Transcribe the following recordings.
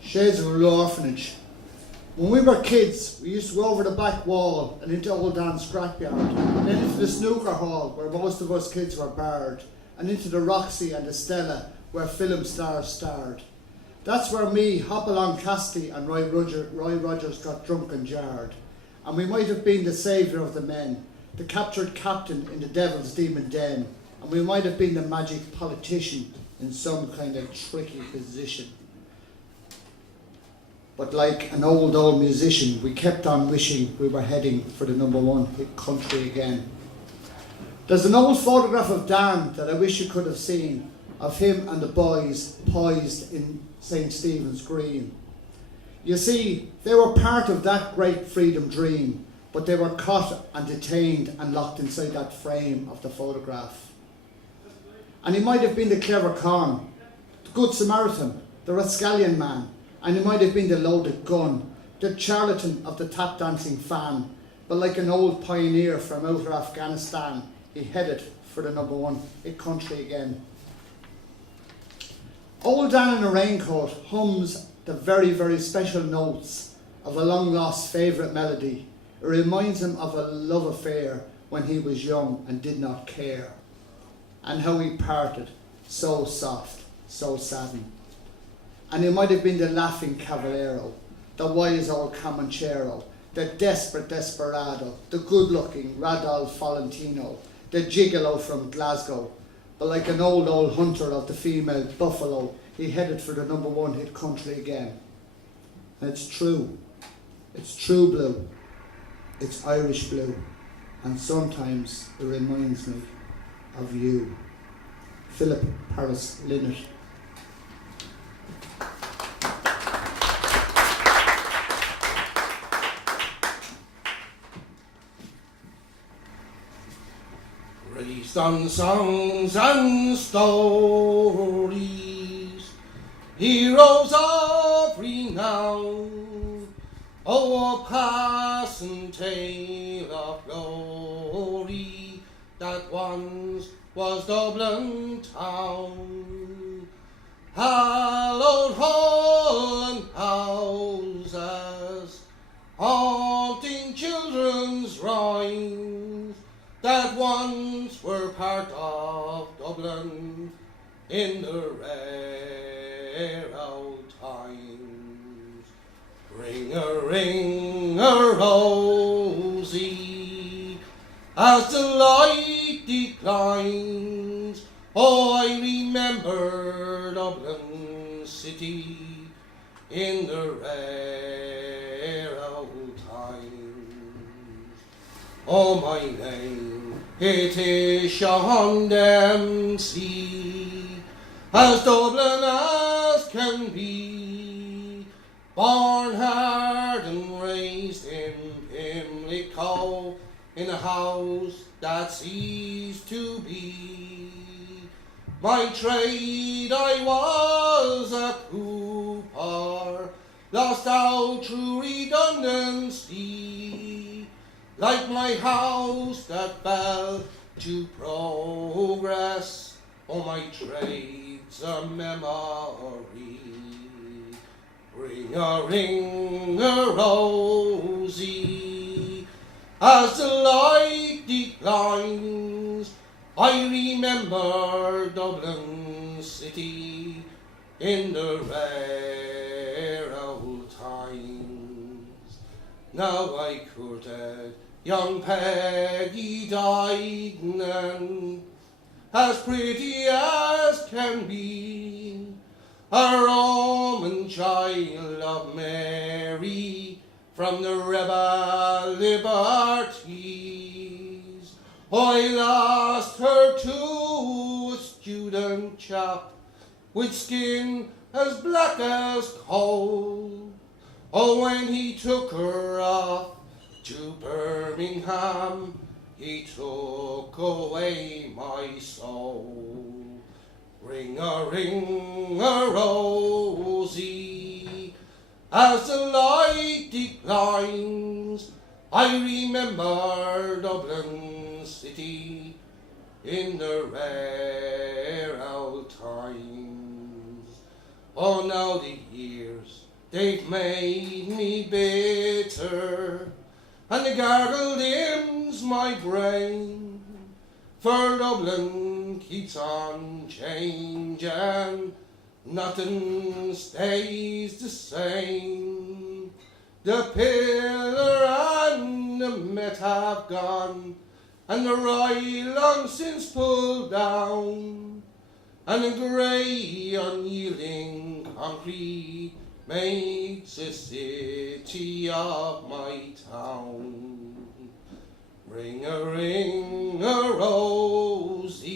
Shades of a low orphanage. When we were kids, we used to go over the back wall and into Old Dan's scrapyard, then into the snooker hall where most of us kids were barred, and into the Roxy and the Stella where film stars starred. That's where me, Hopalong Cassidy and Roy Rogers got drunk and jarred. And we might have been the saviour of the men, the captured captain in the devil's demon den, and we might have been the magic politician in some kind of tricky position. But like an old musician, we kept on wishing we were heading for the #1 hit country again. There's an old photograph of Dan that I wish you could have seen, of him and the boys poised in St. Stephen's Green. You see, they were part of that great freedom dream, but they were caught and detained and locked inside that frame of the photograph. And he might have been the clever con, the good Samaritan, the rascallion man, and he might have been the loaded gun, the charlatan of the tap dancing fan, but like an old pioneer from outer Afghanistan, he headed for the #1 hit country again. Old Dan in a raincoat hums the very, very special notes of a long-lost favourite melody. It reminds him of a love affair when he was young and did not care, and how he parted, so soft, so saddened. And he might have been the laughing cavallero, the wise old Comanchero, the desperate desperado, the good-looking Radolf Valentino, the gigolo from Glasgow. But like an old hunter of the female buffalo, he headed for the #1 hit country again. And it's true blue, it's Irish blue, and sometimes it reminds me of you. Philip Paris Linnet. Raised on songs and stories, heroes of renown, oh, a passing tale of glory that once was Dublin town. Hallowed hall and houses, haunting children's rhymes, that once were part of Dublin in the rare old times. Ring a rosy, as the light declines. Oh, I remember Dublin City in the rare old times. Oh, my name, it is Sean Dempsey, as Dublin as can be, born hard and raised in Pimlico, in a house that ceased to be. My trade I was a cooper, lost out through redundancy, like my house that fell to progress. Oh, my trade's a memory. Ring a rosy, as the light declines. I remember Dublin City in the rare old times. Now I courted young Peggy Dignan, as pretty as can be, a Roman child of Mary from the rebel liberties. I lost her to a student chap with skin as black as coal. Oh, when he took her off to Birmingham, he took away my soul. Ring a rosy, as the light declines. I remember Dublin City in the red all the years, they've made me bitter, and they gargle dims my brain, for Dublin keeps on changing, nothing stays the same. The pillar and the Met have gone, and the rail long since pulled down, and the grey unyielding concrete makes a city of my town. Ring a rosy,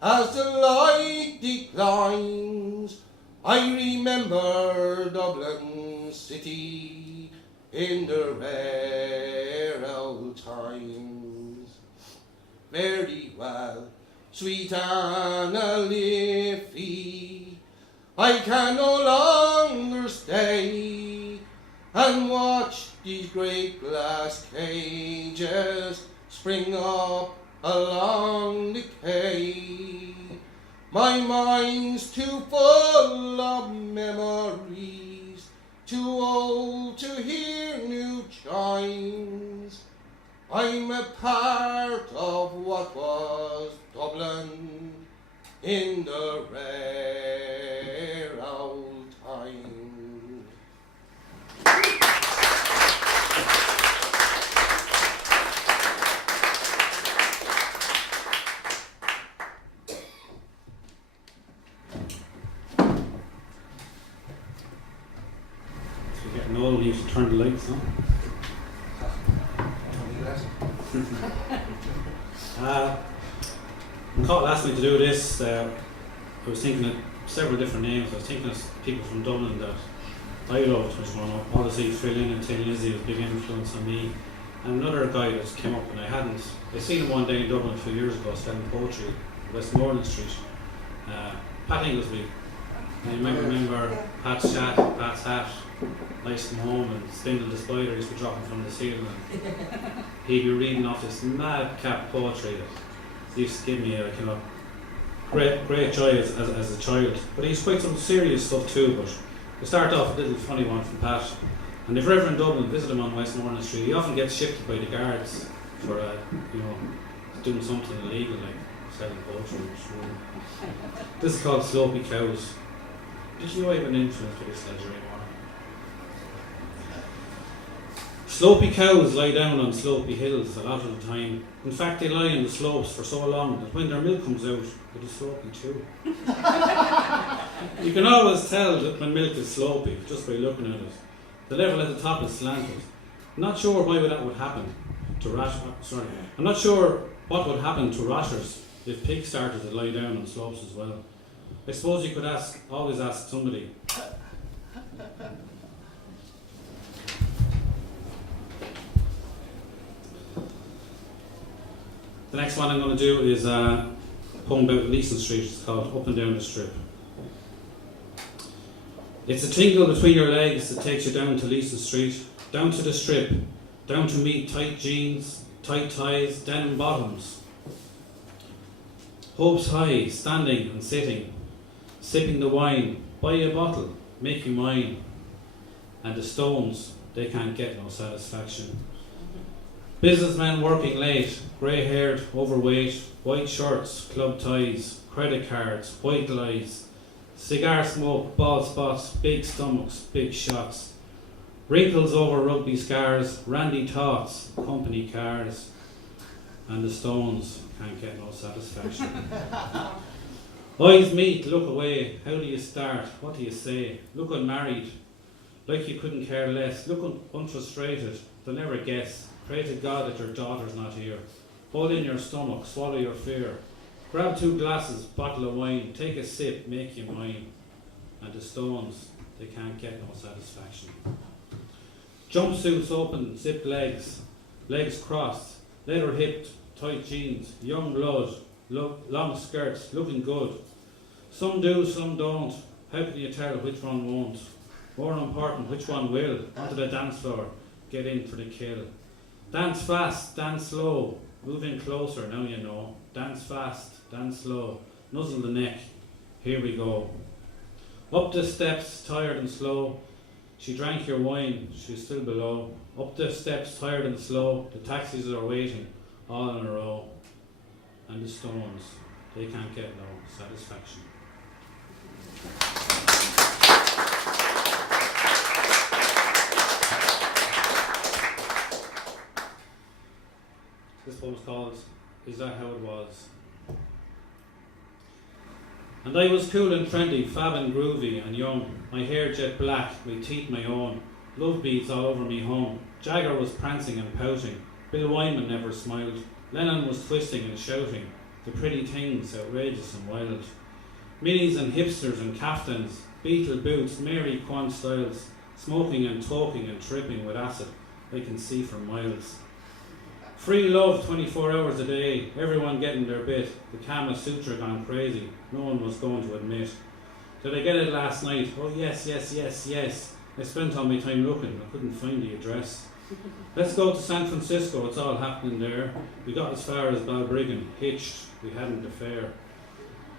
as the light declines, I remember Dublin City in the rare old times. Very well, sweet Anna Liffey, I can no longer stay and watch these great glass cages spring up along the quay. My mind's too full of memories, too old to hear new chimes. I'm a part of what was Dublin in the rare old times. We're getting old, we need to turn the lights on. I caught last night to do this. I was thinking of several different names. I was thinking of people from Dublin that I loved when I was growing up. Obviously, Feelin and Tin Lizzie was a big influence on me. And another guy that came up, and I seen him one day in Dublin a few years ago selling poetry on Westmoreland Street. Pat Inglesby. I remember Pat's hat, nice to come home, and Spindle the Spider used to drop him from the ceiling. And he'd be reading off this madcap poetry that used to give me a great joy as a child. But he's quite some serious stuff too. But we start off a little funny one from Pat. And if you're ever in Dublin, visit him on Westmoreland Street. He often gets shifted by the guards for doing something illegal like selling poetry. This is called Slopey Cows. Did you know I have an influence for this ledger anymore? Slopey cows lie down on slopey hills a lot of the time. In fact, they lie on the slopes for so long that when their milk comes out, it is slopey too. You can always tell that when milk is slopey just by looking at it. The level at the top is slanted. I'm not sure why that would happen to I'm not sure what would happen to rashers if pigs started to lie down on slopes as well. I suppose you could always ask somebody. The next one I'm going to do is a poem about Leeson Street. It's called Up and Down the Strip. It's a tingle between your legs that takes you down to Leeson Street, down to the strip, down to meet tight jeans, tight ties, denim bottoms. Hopes high, standing and sitting, sipping the wine, buy a bottle, make you mine. And the stones, they can't get no satisfaction. Businessmen working late, grey-haired, overweight, white shirts, club ties, credit cards, white lies, cigar smoke, bald spots, big stomachs, big shots, wrinkles over rugby scars, randy thoughts, company cars, and the stones can't get no satisfaction. Eyes meet, look away, how do you start, what do you say, look unmarried, like you couldn't care less, look unfrustrated, they'll never guess, pray to God that your daughter's not here, hold in your stomach, swallow your fear, grab 2 glasses, bottle of wine, take a sip, make you mine, and the stones, they can't get no satisfaction. Jumpsuits open, zipped legs, legs crossed, leather hipped, tight jeans, young blood, long skirts, looking good. Some do, some don't. How can you tell which one won't? More important, which one will? Onto the dance floor, get in for the kill. Dance fast, dance slow, move in closer, now you know. Dance fast, dance slow, nuzzle the neck, here we go. Up the steps, tired and slow, she drank your wine, she's still below. Up the steps, tired and slow, the taxis are waiting, all in a row. And the stones, they can't get no satisfaction. This poem's called Is That How It Was? And I was cool and trendy, fab and groovy and young. My hair jet black, my teeth my own. Love beads all over me home. Jagger was prancing and pouting. Bill Wyman never smiled. Lennon was twisting and shouting. The pretty things, outrageous and wild. Minis and hipsters and caftans. Beetle boots, Mary Quant styles. Smoking and talking and tripping with acid. I can see for miles. Free love 24 hours a day, everyone getting their bit. The Kama Sutra gone crazy, no one was going to admit. Did I get it last night? Oh yes, yes, yes, yes. I spent all my time looking, I couldn't find the address. Let's go to San Francisco, it's all happening there. We got as far as Balbriggan, hitched, we hadn't a fare.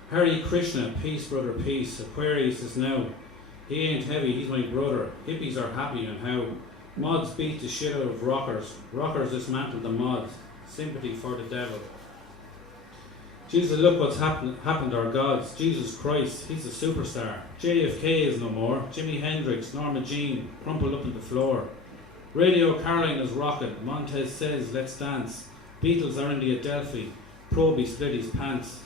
Hare Krishna, peace brother, peace. Aquarius is now. He ain't heavy, he's my brother. Hippies are happy and how. Mods beat the shit out of rockers. Rockers dismantle the mods. Sympathy for the devil. Jesus, look what's happened to our gods. Jesus Christ, he's a superstar. JFK is no more. Jimi Hendrix, Norma Jean, crumpled up on the floor. Radio Caroline is rocking. Montez says, let's dance. Beatles are in the Adelphi. Proby split his pants.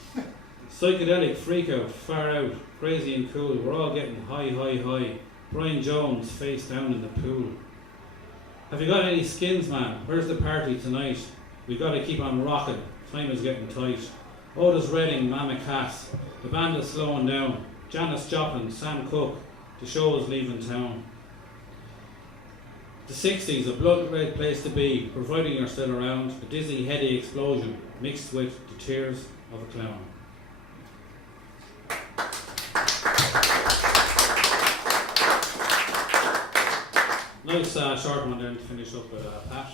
Psychedelic freak out, far out, crazy and cool. We're all getting high, high, high. Brian Jones face down in the pool. Have you got any skins, man? Where's the party tonight? We gotta keep on rocking. Time is getting tight. Otis Redding, Mama Cass. The band is slowing down. Janis Joplin, Sam Cooke. The show is leaving town. The 60s, a blood red place to be, providing you're still around. A dizzy, heady explosion mixed with the tears of a clown. Nice short one then to finish up with Pat.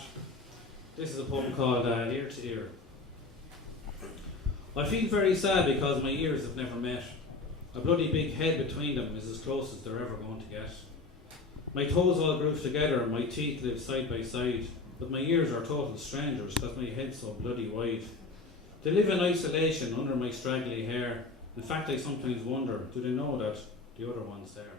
This is a poem called Ear to Ear. I feel very sad because my ears have never met. A bloody big head between them is as close as they're ever going to get. My toes all groove together and my teeth live side by side, but my ears are total strangers because my head's so bloody wide. They live in isolation under my straggly hair. In fact, I sometimes wonder, do they know that the other one's there?